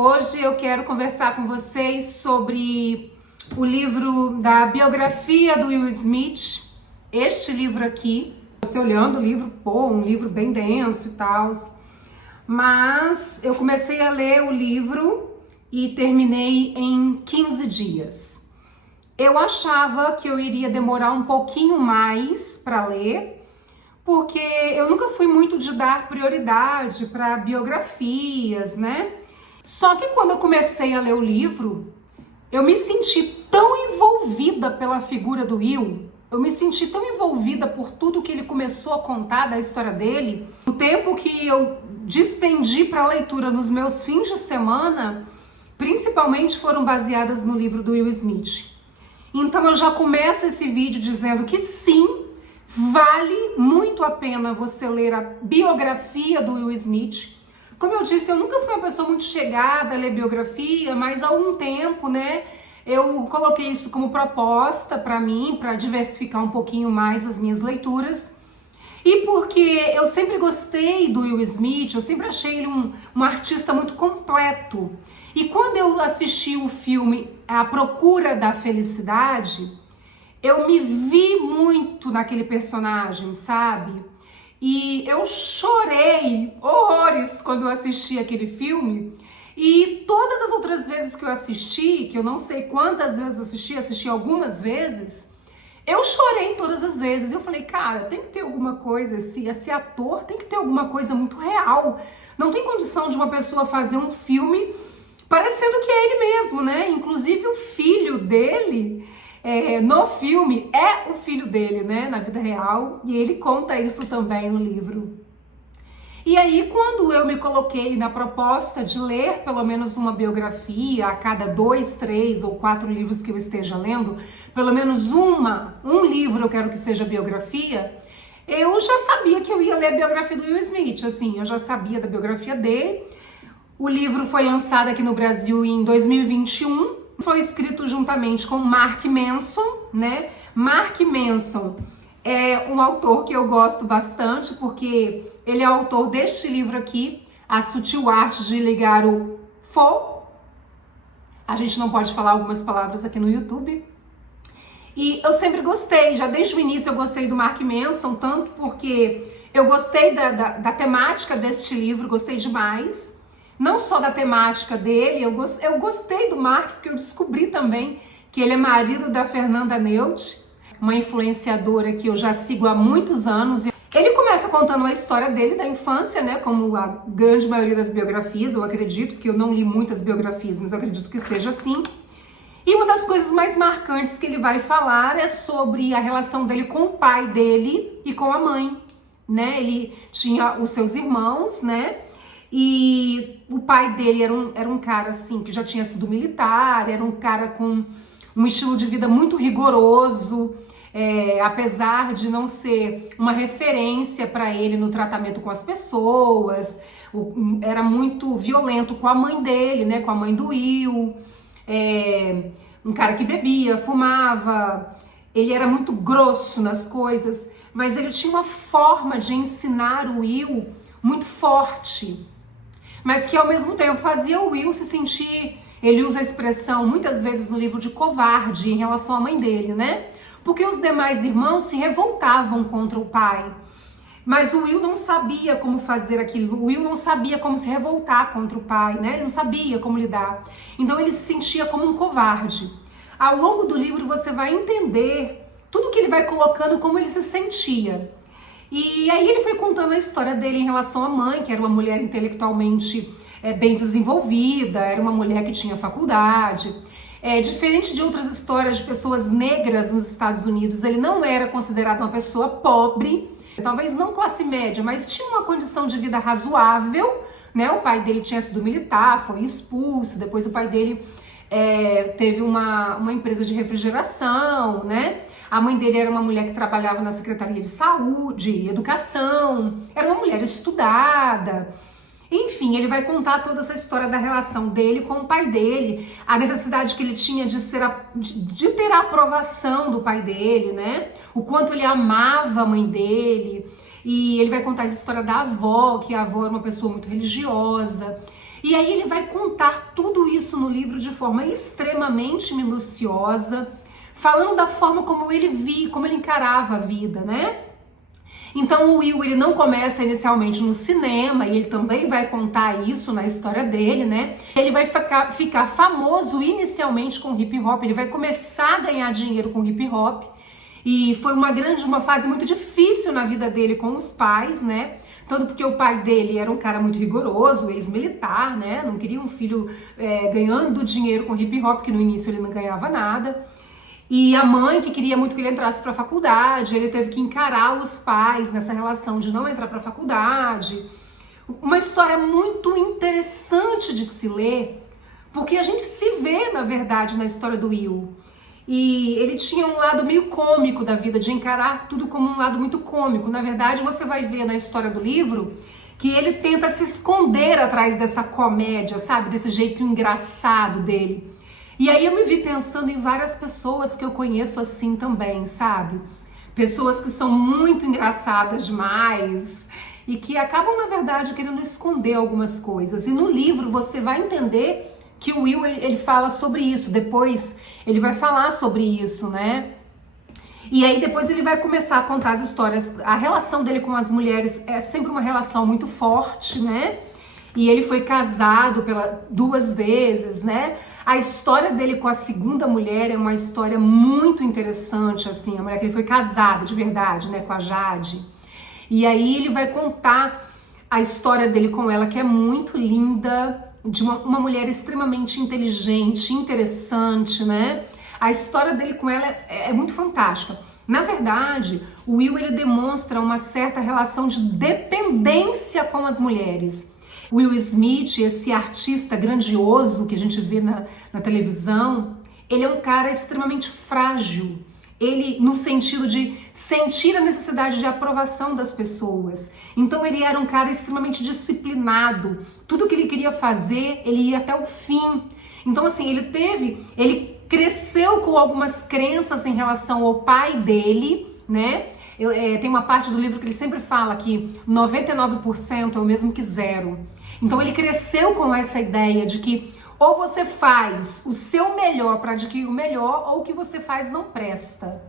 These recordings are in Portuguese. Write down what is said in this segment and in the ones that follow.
Hoje eu quero conversar com vocês sobre o livro da biografia do Will Smith. Este livro aqui, você olhando o livro, um livro bem denso e tal, mas eu comecei a ler o livro e terminei em 15 dias. Eu achava que eu iria demorar um pouquinho mais para ler, porque eu nunca fui muito de dar prioridade para biografias, né? Só que quando eu comecei a ler o livro, eu me senti tão envolvida pela figura do Will, eu me senti tão envolvida por tudo que ele começou a contar da história dele. O tempo que eu despendi para leitura nos meus fins de semana, principalmente foram baseadas no livro do Will Smith. Então eu já começo esse vídeo dizendo que sim, vale muito a pena você ler a biografia do Will Smith. Como eu disse, eu nunca fui uma pessoa muito chegada a ler biografia, mas há algum tempo, né, eu coloquei isso como proposta para mim, para diversificar um pouquinho mais as minhas leituras. E porque eu sempre gostei do Will Smith, eu sempre achei ele um artista muito completo. E quando eu assisti o filme A Procura da Felicidade, eu me vi muito naquele personagem, sabe? E eu chorei horrores quando eu assisti aquele filme. E todas as outras vezes que eu assisti, que eu não sei quantas vezes eu assisti algumas vezes, eu chorei todas as vezes. Eu falei, cara, tem que ter alguma coisa, esse ator tem que ter alguma coisa muito real. Não tem condição de uma pessoa fazer um filme parecendo que é ele mesmo, né? Inclusive o filho dele, no filme, é o filho dele, né? Na vida real. E ele conta isso também no livro. E aí, quando eu me coloquei na proposta de ler pelo menos uma biografia a cada 2, 3 ou 4 livros que eu esteja lendo, pelo menos um livro eu quero que seja biografia, eu já sabia que eu ia ler a biografia do Will Smith, assim, eu já sabia da biografia dele. O livro foi lançado aqui no Brasil em 2021, foi escrito juntamente com Mark Manson, né? Mark Manson é um autor que eu gosto bastante, porque ele é o autor deste livro aqui, A Sutil Arte de Ligar o Fo. A gente não pode falar algumas palavras aqui no YouTube. E eu sempre gostei, já desde o início eu gostei do Mark Manson, tanto porque eu gostei da temática deste livro, gostei demais. Não só da temática dele, eu gostei do Mark, porque eu descobri também que ele é marido da Fernanda Neut, uma influenciadora que eu já sigo há muitos anos. Ele começa contando a história dele, da infância, né, como a grande maioria das biografias, eu acredito, porque eu não li muitas biografias, mas eu acredito que seja assim. E uma das coisas mais marcantes que ele vai falar é sobre a relação dele com o pai dele e com a mãe, né? Ele tinha os seus irmãos, né? E o pai dele era um cara assim que já tinha sido militar, era um cara com um estilo de vida muito rigoroso, apesar de não ser uma referência para ele no tratamento com as pessoas, era muito violento com a mãe dele, né, com a mãe do Will, um cara que bebia, fumava, ele era muito grosso nas coisas, mas ele tinha uma forma de ensinar o Will muito forte, mas que ao mesmo tempo fazia o Will se sentir, ele usa a expressão muitas vezes no livro de covarde em relação à mãe dele, né? Porque os demais irmãos se revoltavam contra o pai, mas o Will não sabia como fazer aquilo, o Will não sabia como se revoltar contra o pai, né? Ele não sabia como lidar, então ele se sentia como um covarde. Ao longo do livro você vai entender tudo que ele vai colocando, como ele se sentia. E aí ele foi contando a história dele em relação à mãe, que era uma mulher intelectualmente bem desenvolvida, era uma mulher que tinha faculdade. Diferente de outras histórias de pessoas negras nos Estados Unidos, ele não era considerado uma pessoa pobre, talvez não classe média, mas tinha uma condição de vida razoável, né? O pai dele tinha sido militar, foi expulso, depois o pai dele teve uma empresa de refrigeração, né? A mãe dele era uma mulher que trabalhava na Secretaria de Saúde, Educação, era uma mulher estudada. Enfim, ele vai contar toda essa história da relação dele com o pai dele, a necessidade que ele tinha de ter a aprovação do pai dele, né? O quanto ele amava a mãe dele. E ele vai contar essa história da avó, que a avó era uma pessoa muito religiosa. E aí ele vai contar tudo isso no livro de forma extremamente minuciosa, falando da forma como ele via, como ele encarava a vida, né? Então o Will, ele não começa inicialmente no cinema, e ele também vai contar isso na história dele, né? Ele vai ficar famoso inicialmente com hip hop, ele vai começar a ganhar dinheiro com hip hop, e foi uma fase muito difícil na vida dele com os pais, né? Tanto porque o pai dele era um cara muito rigoroso, ex-militar, né? Não queria um filho ganhando dinheiro com hip hop, que no início ele não ganhava nada. E a mãe, que queria muito que ele entrasse para a faculdade, ele teve que encarar os pais nessa relação de não entrar para a faculdade. Uma história muito interessante de se ler, porque a gente se vê, na verdade, na história do Will. E ele tinha um lado meio cômico da vida, de encarar tudo como um lado muito cômico. Na verdade, você vai ver na história do livro que ele tenta se esconder atrás dessa comédia, sabe? Desse jeito engraçado dele. E aí eu me vi pensando em várias pessoas que eu conheço assim também, sabe? Pessoas que são muito engraçadas demais e que acabam, na verdade, querendo esconder algumas coisas. E no livro você vai entender que o Will, ele fala sobre isso. Depois ele vai falar sobre isso, né? E aí depois ele vai começar a contar as histórias. A relação dele com as mulheres é sempre uma relação muito forte, né? E ele foi casado duas vezes, né? A história dele com a segunda mulher é uma história muito interessante, assim, a mulher que ele foi casado de verdade, né, com a Jade. E aí ele vai contar a história dele com ela, que é muito linda, de uma mulher extremamente inteligente, interessante, né? A história dele com ela é muito fantástica. Na verdade, o Will, ele demonstra uma certa relação de dependência com as mulheres. Will Smith, esse artista grandioso que a gente vê na televisão, ele é um cara extremamente frágil. Ele, no sentido de sentir a necessidade de aprovação das pessoas. Então ele era um cara extremamente disciplinado. Tudo que ele queria fazer, ele ia até o fim. Então assim, ele cresceu com algumas crenças em relação ao pai dele, né? Tem uma parte do livro que ele sempre fala que 99% é o mesmo que 0. Então ele cresceu com essa ideia de que ou você faz o seu melhor para adquirir o melhor, ou o que você faz não presta.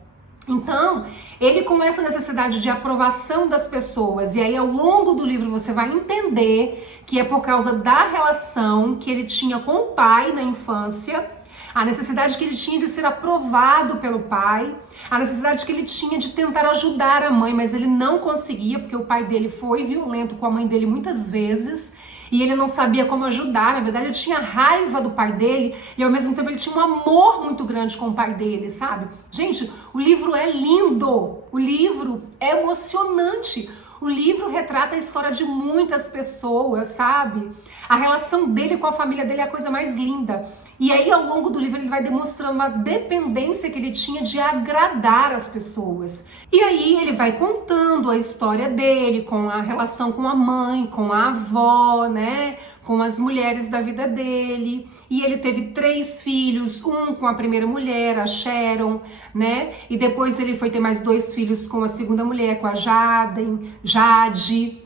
Então, ele com essa necessidade de aprovação das pessoas, e aí ao longo do livro você vai entender que é por causa da relação que ele tinha com o pai na infância, a necessidade que ele tinha de ser aprovado pelo pai, a necessidade que ele tinha de tentar ajudar a mãe, mas ele não conseguia, porque o pai dele foi violento com a mãe dele muitas vezes, e ele não sabia como ajudar. Na verdade, ele tinha raiva do pai dele e ao mesmo tempo ele tinha um amor muito grande com o pai dele, sabe? Gente, o livro é lindo, o livro é emocionante, o livro retrata a história de muitas pessoas, sabe? A relação dele com a família dele é a coisa mais linda. E aí, ao longo do livro, ele vai demonstrando uma dependência que ele tinha de agradar as pessoas. E aí, ele vai contando a história dele, com a relação com a mãe, com a avó, né? Com as mulheres da vida dele. E ele teve 3 filhos, um com a primeira mulher, a Sharon, né? E depois ele foi ter mais 2 filhos com a segunda mulher, com a Jade.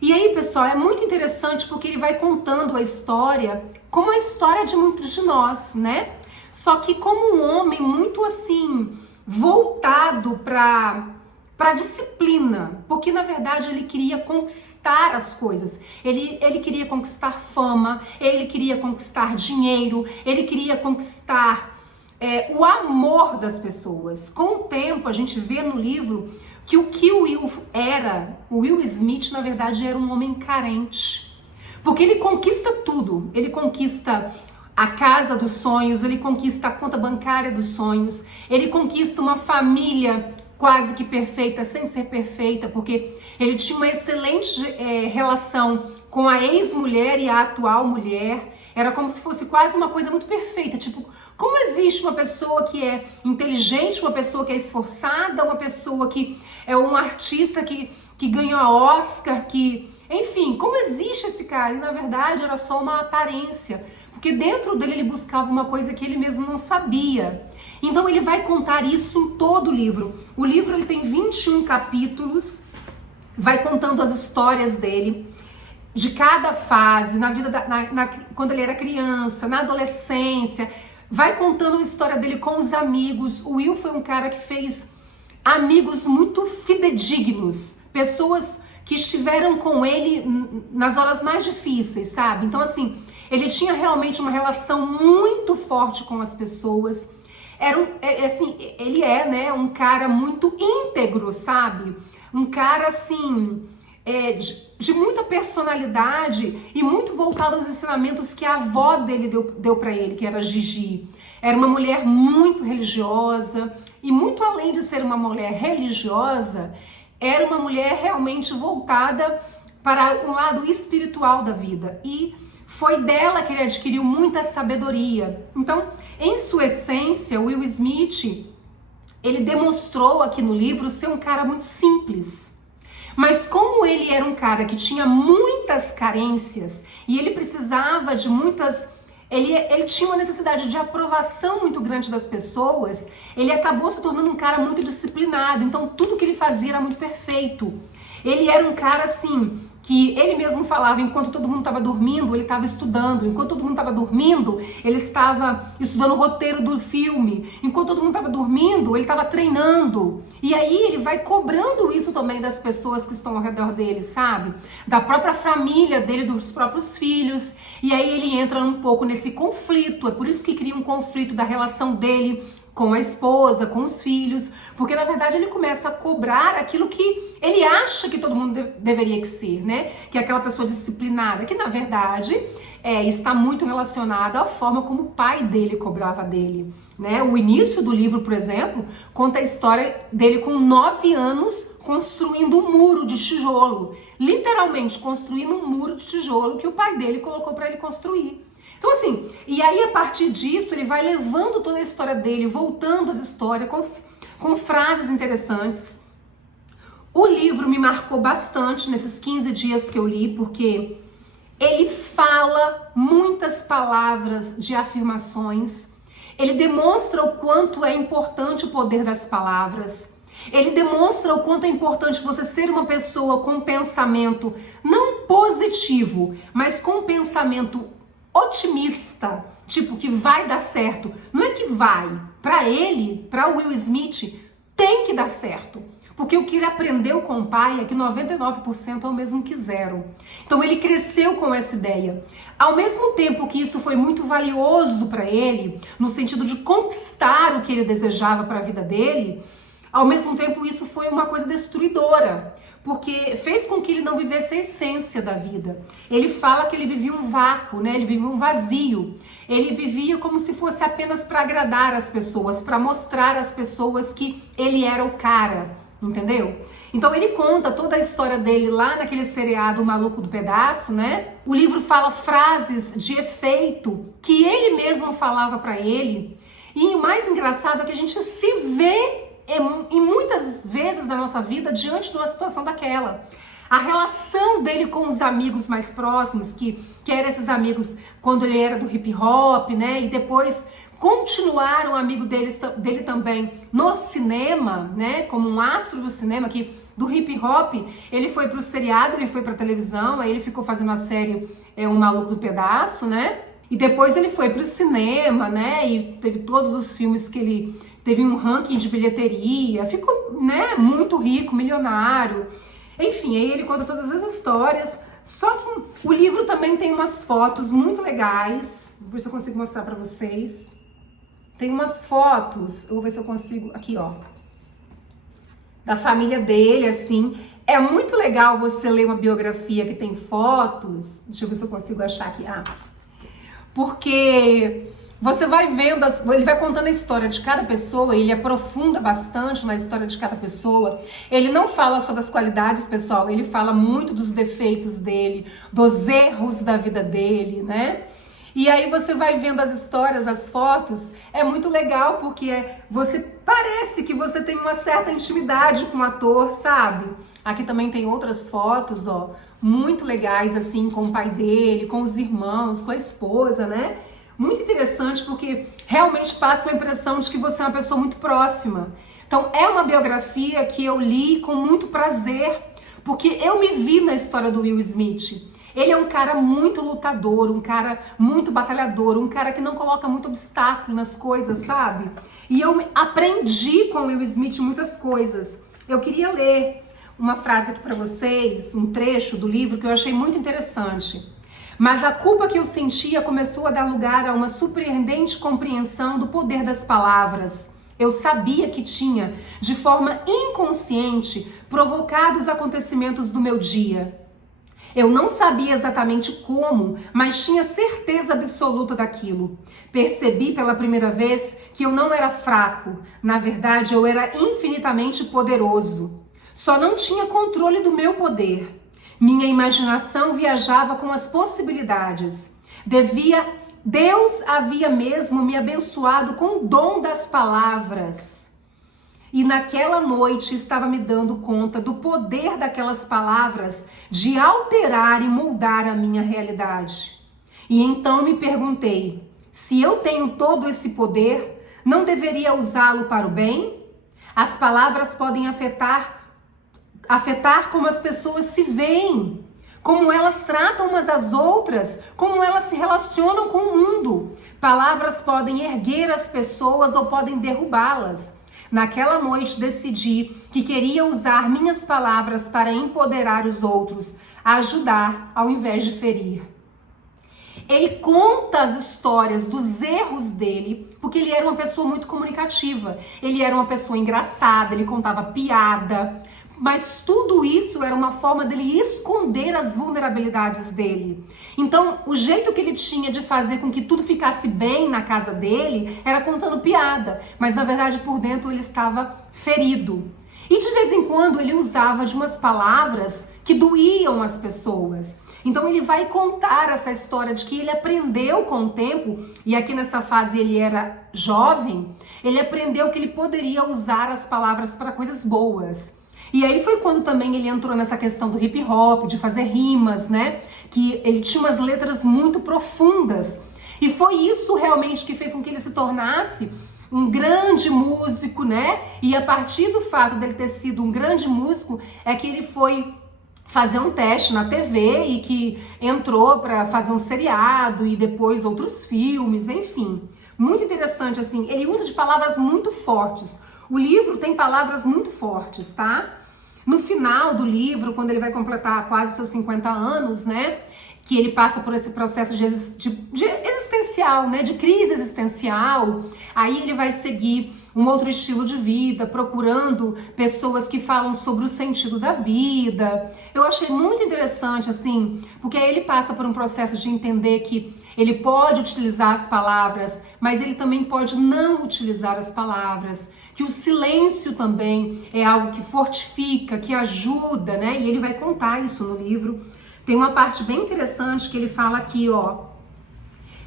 E aí, pessoal, é muito interessante porque ele vai contando a história como a história de muitos de nós, né? Só que como um homem muito assim, voltado para disciplina, porque na verdade ele queria conquistar as coisas, ele queria conquistar fama, ele queria conquistar dinheiro, ele queria conquistar o amor das pessoas. Com o tempo a gente vê no livro que o Will Smith, na verdade, era um homem carente. Porque ele conquista tudo. Ele conquista a casa dos sonhos, ele conquista a conta bancária dos sonhos, ele conquista uma família quase que perfeita, sem ser perfeita, porque ele tinha uma excelente relação com a ex-mulher e a atual mulher. Era como se fosse quase uma coisa muito perfeita, tipo, como existe uma pessoa que é inteligente, uma pessoa que é esforçada, uma pessoa que é um artista que ganha Oscar, enfim, como existe esse cara? E na verdade era só uma aparência, porque dentro dele ele buscava uma coisa que ele mesmo não sabia. Então ele vai contar isso em todo o livro. O livro ele tem 21 capítulos, vai contando as histórias dele. de cada fase, na vida quando ele era criança, na adolescência, vai contando a história dele com os amigos. O Will foi um cara que fez amigos muito fidedignos, pessoas que estiveram com ele nas horas mais difíceis, sabe? Então, assim, ele tinha realmente uma relação muito forte com as pessoas. Ele é, né, um cara muito íntegro, sabe? Um cara, assim, de muita personalidade e muito voltado aos ensinamentos que a avó dele deu para ele, que era Gigi. Era uma mulher muito religiosa e, muito além de ser uma mulher religiosa, era uma mulher realmente voltada para o lado espiritual da vida. E foi dela que ele adquiriu muita sabedoria. Então, em sua essência, Will Smith, ele demonstrou aqui no livro ser um cara muito simples. Mas como ele era um cara que tinha muitas carências e ele precisava de muitas... Ele tinha uma necessidade de aprovação muito grande das pessoas, ele acabou se tornando um cara muito disciplinado. Então tudo que ele fazia era muito perfeito. Ele era um cara assim, que ele mesmo falava, enquanto todo mundo estava dormindo, ele estava estudando. Enquanto todo mundo estava dormindo, ele estava estudando o roteiro do filme. Enquanto todo mundo estava dormindo, ele estava treinando. E aí ele vai cobrando isso também das pessoas que estão ao redor dele, sabe? Da própria família dele, dos próprios filhos. E aí ele entra um pouco nesse conflito. É por isso que cria um conflito da relação dele com a esposa, com os filhos, porque na verdade ele começa a cobrar aquilo que ele acha que todo mundo deveria ser, né? Que é aquela pessoa disciplinada, que na verdade está muito relacionada à forma como o pai dele cobrava dele, né? O início do livro, por exemplo, conta a história dele com 9 anos construindo um muro de tijolo, literalmente construindo um muro de tijolo que o pai dele colocou para ele construir. Então assim, e aí a partir disso ele vai levando toda a história dele, voltando às histórias com frases interessantes. O livro me marcou bastante nesses 15 dias que eu li, porque ele fala muitas palavras de afirmações, ele demonstra o quanto é importante o poder das palavras, ele demonstra o quanto é importante você ser uma pessoa com pensamento não positivo, mas com pensamento otimista, tipo que vai dar certo. Não é que vai, para ele, para o Will Smith, tem que dar certo. Porque o que ele aprendeu com o pai é que 99% é o mesmo que zero. Então ele cresceu com essa ideia. Ao mesmo tempo que isso foi muito valioso para ele, no sentido de conquistar o que ele desejava para a vida dele, ao mesmo tempo isso foi uma coisa destruidora. Porque fez com que ele não vivesse a essência da vida. Ele fala que ele vivia um vácuo, né? Ele vivia um vazio. Ele vivia como se fosse apenas para agradar as pessoas, para mostrar às pessoas que ele era o cara, entendeu? Então ele conta toda a história dele lá naquele seriado O Maluco do Pedaço, né? O livro fala frases de efeito que ele mesmo falava para ele. E o mais engraçado é que a gente se vê e muitas vezes na nossa vida diante de uma situação daquela. A relação dele com os amigos mais próximos, que eram esses amigos quando ele era do hip hop, né? E depois continuaram amigo dele também no cinema, né? Como um astro do cinema, que do hip hop ele foi pro seriado, ele foi pra televisão, aí ele ficou fazendo a série Um Maluco do Pedaço, né? E depois ele foi pro cinema, né? E teve todos os filmes que ele teve um ranking de bilheteria, ficou, né, muito rico, milionário. Enfim, aí ele conta todas as histórias. Só que o livro também tem umas fotos muito legais. Vou ver se eu consigo mostrar pra vocês. Tem umas fotos, eu vou ver se eu consigo, aqui ó, da família dele, assim. É muito legal você ler uma biografia que tem fotos. Deixa eu ver se eu consigo achar aqui. Porque você vai vendo, ele vai contando a história de cada pessoa, ele aprofunda bastante na história de cada pessoa. Ele não fala só das qualidades, pessoal, ele fala muito dos defeitos dele, dos erros da vida dele, né? E aí você vai vendo as histórias, as fotos, é muito legal porque você parece que você tem uma certa intimidade com o ator, sabe? Aqui também tem outras fotos, ó, muito legais, assim, com o pai dele, com os irmãos, com a esposa, né? Muito interessante porque realmente passa uma impressão de que você é uma pessoa muito próxima. Então é uma biografia que eu li com muito prazer, porque eu me vi na história do Will Smith. Ele é um cara muito lutador, um cara muito batalhador, um cara que não coloca muito obstáculo nas coisas, sabe? E eu aprendi com o Will Smith muitas coisas. Eu queria ler uma frase aqui para vocês, um trecho do livro que eu achei muito interessante. Mas a culpa que eu sentia começou a dar lugar a uma surpreendente compreensão do poder das palavras. Eu sabia que tinha, de forma inconsciente, provocado os acontecimentos do meu dia. Eu não sabia exatamente como, mas tinha certeza absoluta daquilo. Percebi pela primeira vez que eu não era fraco. Na verdade, eu era infinitamente poderoso. Só não tinha controle do meu poder. Minha imaginação viajava com as possibilidades. Deus havia mesmo me abençoado com o dom das palavras. E naquela noite estava me dando conta do poder daquelas palavras de alterar e moldar a minha realidade. E então me perguntei, se eu tenho todo esse poder, não deveria usá-lo para o bem? As palavras podem afetar como as pessoas se veem, como elas tratam umas às outras, como elas se relacionam com o mundo. Palavras podem erguer as pessoas ou podem derrubá-las. Naquela noite decidi que queria usar minhas palavras para empoderar os outros, ajudar ao invés de ferir. Ele conta as histórias dos erros dele, porque ele era uma pessoa muito comunicativa. Ele era uma pessoa engraçada, ele contava piada. Mas tudo isso era uma forma dele esconder as vulnerabilidades dele. Então, o jeito que ele tinha de fazer com que tudo ficasse bem na casa dele era contando piada. Mas, na verdade, por dentro ele estava ferido. E de vez em quando ele usava de umas palavras que doíam as pessoas. Então ele vai contar essa história de que ele aprendeu com o tempo, e aqui nessa fase ele era jovem, ele aprendeu que ele poderia usar as palavras para coisas boas. E aí foi quando também ele entrou nessa questão do hip hop, de fazer rimas, né? Que ele tinha umas letras muito profundas. E foi isso realmente que fez com que ele se tornasse um grande músico, né? E a partir do fato dele ter sido um grande músico, é que ele foi fazer um teste na TV e que entrou para fazer um seriado e depois outros filmes, enfim. Muito interessante, assim, ele usa de palavras muito fortes. O livro tem palavras muito fortes, tá? No final do livro, quando ele vai completar quase os seus 50 anos, né? Que ele passa por esse processo de existencial, né? De crise existencial. Aí ele vai seguir um outro estilo de vida, procurando pessoas que falam sobre o sentido da vida. Eu achei muito interessante, assim, porque aí ele passa por um processo de entender que ele pode utilizar as palavras, mas ele também pode não utilizar as palavras. Que o silêncio também é algo que fortifica, que ajuda, né? E ele vai contar isso no livro. Tem uma parte bem interessante que ele fala aqui, ó.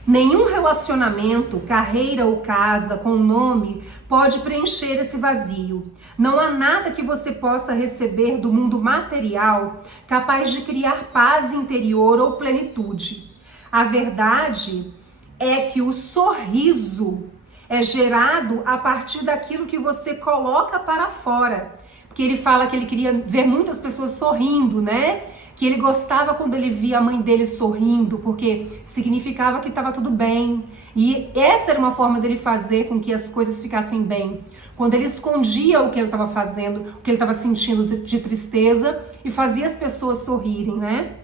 Nenhum relacionamento, carreira ou casa com nome pode preencher esse vazio. Não há nada que você possa receber do mundo material capaz de criar paz interior ou plenitude. A verdade é que o sorriso é gerado a partir daquilo que você coloca para fora. Porque ele fala que ele queria ver muitas pessoas sorrindo, né? Que ele gostava quando ele via a mãe dele sorrindo, porque significava que estava tudo bem. E essa era uma forma dele fazer com que as coisas ficassem bem. Quando ele escondia o que ele estava fazendo, o que ele estava sentindo de tristeza e fazia as pessoas sorrirem, né?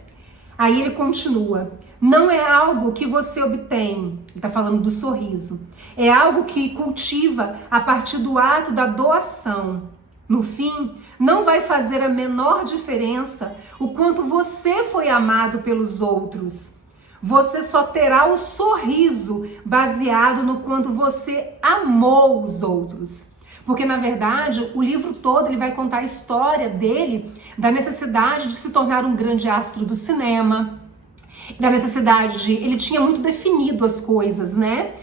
Aí ele continua. Não é algo que você obtém, ele está falando do sorriso. É algo que cultiva a partir do ato da doação. No fim, não vai fazer a menor diferença o quanto você foi amado pelos outros. Você só terá o sorriso baseado no quanto você amou os outros. Porque, na verdade, o livro todo ele vai contar a história dele, da necessidade de se tornar um grande astro do cinema, da necessidade de... Ele tinha muito definido as coisas, né?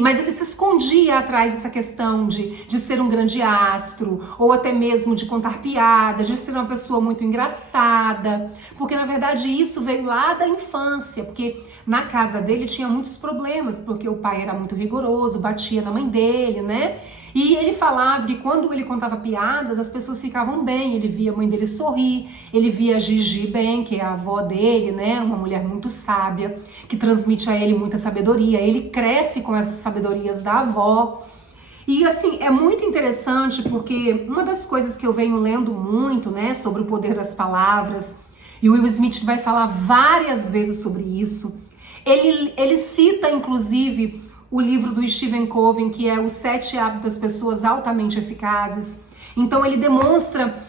Mas ele se escondia atrás dessa questão de ser um grande astro, ou até mesmo de contar piadas, de ser uma pessoa muito engraçada, porque na verdade isso veio lá da infância, porque na casa dele tinha muitos problemas, porque o pai era muito rigoroso, batia na mãe dele, né? E ele falava que quando ele contava piadas, as pessoas ficavam bem, ele via a mãe dele sorrir, ele via a Gigi bem, que é a avó dele, né? Uma mulher muito sábia, que transmite a ele muita sabedoria. Ele cresce com essas sabedorias da avó. E assim, é muito interessante porque uma das coisas que eu venho lendo muito, né, sobre o poder das palavras, e o Will Smith vai falar várias vezes sobre isso. Ele cita, inclusive, o livro do Stephen Covey, que é Os 7 Hábitos das Pessoas Altamente Eficazes. Então ele demonstra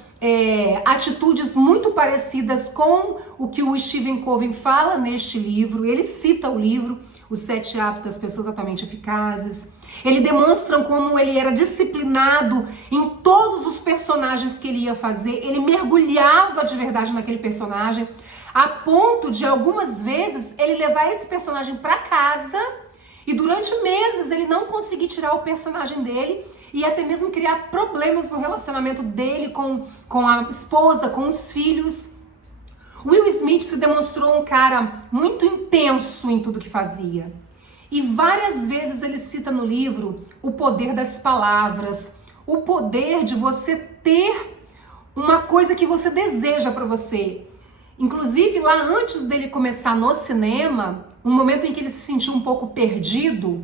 atitudes muito parecidas com o que o Stephen Covey fala neste livro. Ele cita o livro, Os 7 Hábitos das Pessoas Altamente Eficazes. Ele demonstra como ele era disciplinado em todos os personagens que ele ia fazer. Ele mergulhava de verdade naquele personagem, a ponto de algumas vezes ele levar esse personagem para casa e durante meses ele não conseguir tirar o personagem dele e até mesmo criar problemas no relacionamento dele com a esposa, com os filhos. Will Smith se demonstrou um cara muito intenso em tudo que fazia. E várias vezes ele cita no livro o poder das palavras, o poder de você ter uma coisa que você deseja para você. Inclusive, lá antes dele começar no cinema, um momento em que ele se sentiu um pouco perdido,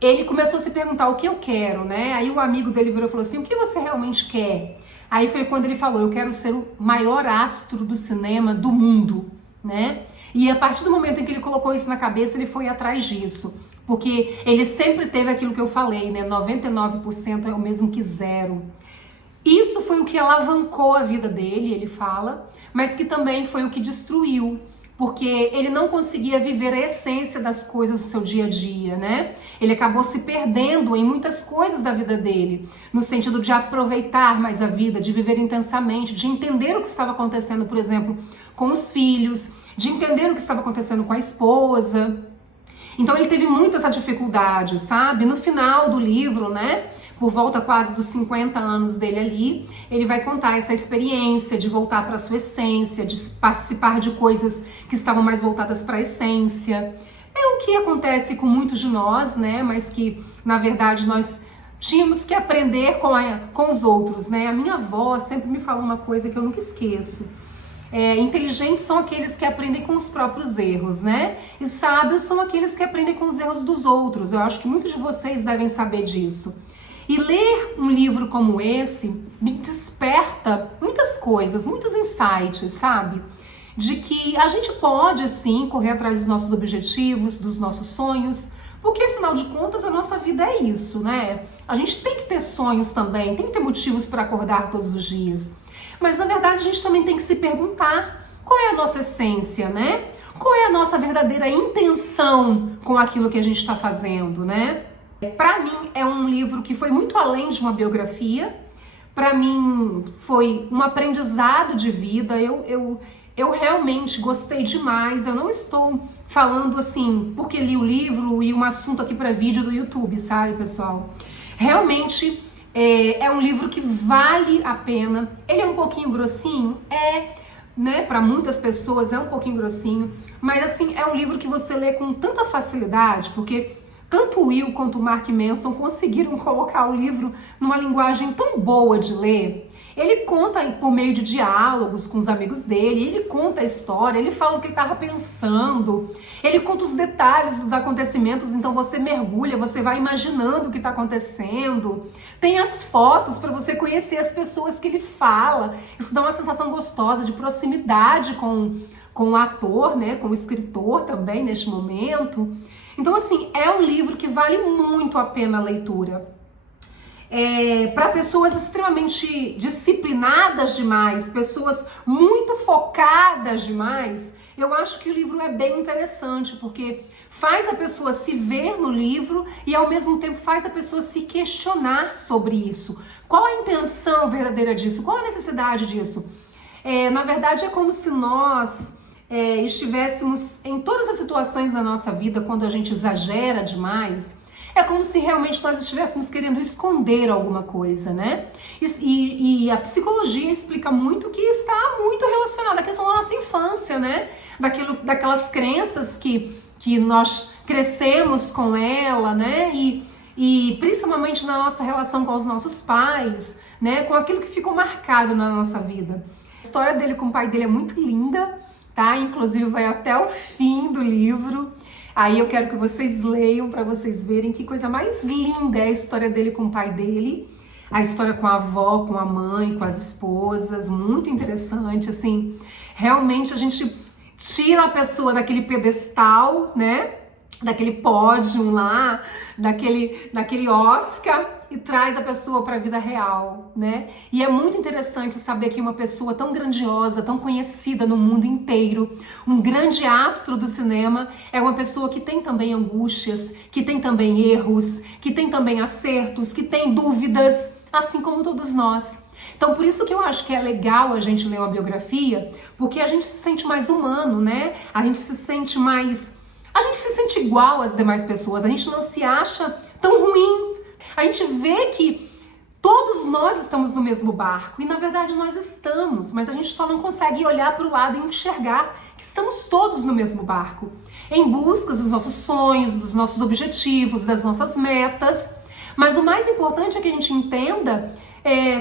ele começou a se perguntar o que eu quero, né? Aí o amigo dele virou e falou assim, o que você realmente quer? Aí foi quando ele falou, eu quero ser o maior astro do cinema do mundo, né? E a partir do momento em que ele colocou isso na cabeça, ele foi atrás disso. Porque ele sempre teve aquilo que eu falei, né? 99% é o mesmo que zero. Isso foi o que alavancou a vida dele, ele fala, mas que também foi o que destruiu, porque ele não conseguia viver a essência das coisas do seu dia a dia, né? Ele acabou se perdendo em muitas coisas da vida dele, no sentido de aproveitar mais a vida, de viver intensamente, de entender o que estava acontecendo, por exemplo, com os filhos, de entender o que estava acontecendo com a esposa. Então ele teve muito essa dificuldade, sabe? No final do livro, né? Por volta quase dos 50 anos dele ali, ele vai contar essa experiência de voltar para sua essência, de participar de coisas que estavam mais voltadas para a essência. É o que acontece com muitos de nós, né? Mas que, na verdade, nós tínhamos que aprender com os outros, né? A minha avó sempre me falou uma coisa que eu nunca esqueço. Inteligentes são aqueles que aprendem com os próprios erros, né? E sábios são aqueles que aprendem com os erros dos outros. Eu acho que muitos de vocês devem saber disso. E ler um livro como esse me desperta muitas coisas, muitos insights, sabe? De que a gente pode, sim, correr atrás dos nossos objetivos, dos nossos sonhos, porque, afinal de contas, a nossa vida é isso, né? A gente tem que ter sonhos também, tem que ter motivos para acordar todos os dias. Mas, na verdade, a gente também tem que se perguntar qual é a nossa essência, né? Qual é a nossa verdadeira intenção com aquilo que a gente está fazendo, né? Para mim, é um livro que foi muito além de uma biografia. Para mim, foi um aprendizado de vida. Eu realmente gostei demais. Eu não estou falando assim porque li o livro e um assunto aqui para vídeo do YouTube, sabe, pessoal? Realmente é um livro que vale a pena. Ele é um pouquinho grossinho? Né? Para muitas pessoas é um pouquinho grossinho. Mas assim, é um livro que você lê com tanta facilidade, porque tanto o Will quanto o Mark Manson conseguiram colocar o livro numa linguagem tão boa de ler. Ele conta por meio de diálogos com os amigos dele, ele conta a história, ele fala o que ele estava pensando, ele conta os detalhes dos acontecimentos, então você mergulha, você vai imaginando o que está acontecendo. Tem as fotos para você conhecer as pessoas que ele fala. Isso dá uma sensação gostosa de proximidade com o ator, né, com o escritor também neste momento. Então, assim, é um livro que vale muito a pena a leitura. Para pessoas extremamente disciplinadas demais, pessoas muito focadas demais, eu acho que o livro é bem interessante, porque faz a pessoa se ver no livro e, ao mesmo tempo, faz a pessoa se questionar sobre isso. Qual a intenção verdadeira disso? Qual a necessidade disso? Na verdade, é como se nós estivéssemos em todas as situações da nossa vida, quando a gente exagera demais, É como se realmente nós estivéssemos querendo esconder alguma coisa, né? E a psicologia explica muito que está muito relacionada à questão da nossa infância, né? Daquelas crenças que nós crescemos com ela, né? E principalmente na nossa relação com os nossos pais, né? Com aquilo que ficou marcado na nossa vida. A história dele com o pai dele é muito linda, tá? Inclusive vai até o fim do livro. Aí eu quero que vocês leiam para vocês verem que coisa mais linda é a história dele com o pai dele. A história com a avó, com a mãe, com as esposas, muito interessante, assim. Realmente a gente tira a pessoa daquele pedestal, né? Daquele pódio lá, daquele Oscar e traz a pessoa para a vida real, né? E é muito interessante saber que uma pessoa tão grandiosa, tão conhecida no mundo inteiro, um grande astro do cinema, é uma pessoa que tem também angústias, que tem também erros, que tem também acertos, que tem dúvidas, assim como todos nós. Então, por isso que eu acho que é legal a gente ler uma biografia, porque a gente se sente mais humano, né? A gente se sente igual às demais pessoas, a gente não se acha tão ruim. A gente vê que todos nós estamos no mesmo barco, e na verdade nós estamos, mas a gente só não consegue olhar para o lado e enxergar que estamos todos no mesmo barco, em busca dos nossos sonhos, dos nossos objetivos, das nossas metas. Mas o mais importante é que a gente entenda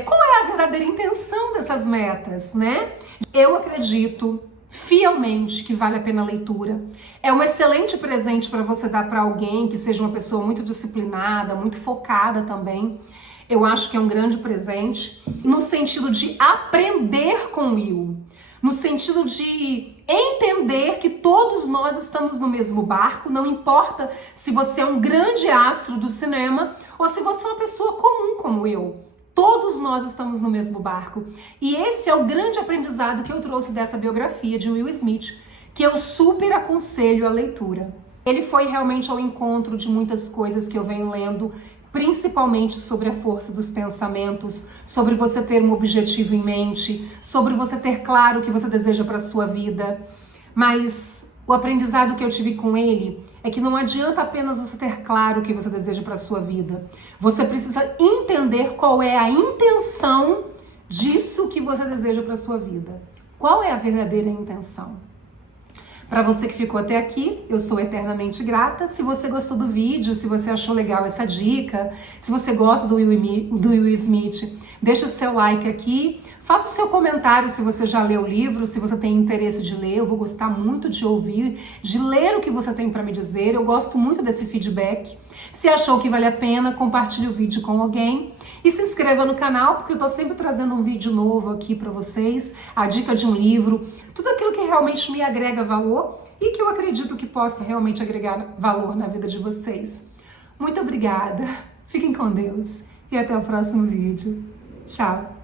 qual é a verdadeira intenção dessas metas, né? Eu acredito fielmente que vale a pena a leitura. É um excelente presente para você dar para alguém que seja uma pessoa muito disciplinada, muito focada também. Eu acho que é um grande presente no sentido de aprender com o Will, no sentido de entender que todos nós estamos no mesmo barco, não importa se você é um grande astro do cinema ou se você é uma pessoa comum como eu. Todos nós estamos no mesmo barco. E esse é o grande aprendizado que eu trouxe dessa biografia de Will Smith, que eu super aconselho a leitura. Ele foi realmente ao encontro de muitas coisas que eu venho lendo, principalmente sobre a força dos pensamentos, sobre você ter um objetivo em mente, sobre você ter claro o que você deseja para a sua vida. Mas o aprendizado que eu tive com ele é que não adianta apenas você ter claro o que você deseja para a sua vida. Você precisa entender qual é a intenção disso que você deseja para a sua vida. Qual é a verdadeira intenção? Para você que ficou até aqui, eu sou eternamente grata. Se você gostou do vídeo, se você achou legal essa dica, se você gosta do Will Smith, deixa o seu like aqui. Faça o seu comentário se você já leu o livro, se você tem interesse de ler. Eu vou gostar muito de ouvir, de ler o que você tem para me dizer. Eu gosto muito desse feedback. Se achou que vale a pena, compartilhe o vídeo com alguém. E se inscreva no canal, porque eu tô sempre trazendo um vídeo novo aqui para vocês. A dica de um livro, tudo aquilo que realmente me agrega valor e que eu acredito que possa realmente agregar valor na vida de vocês. Muito obrigada. Fiquem com Deus e até o próximo vídeo. Tchau.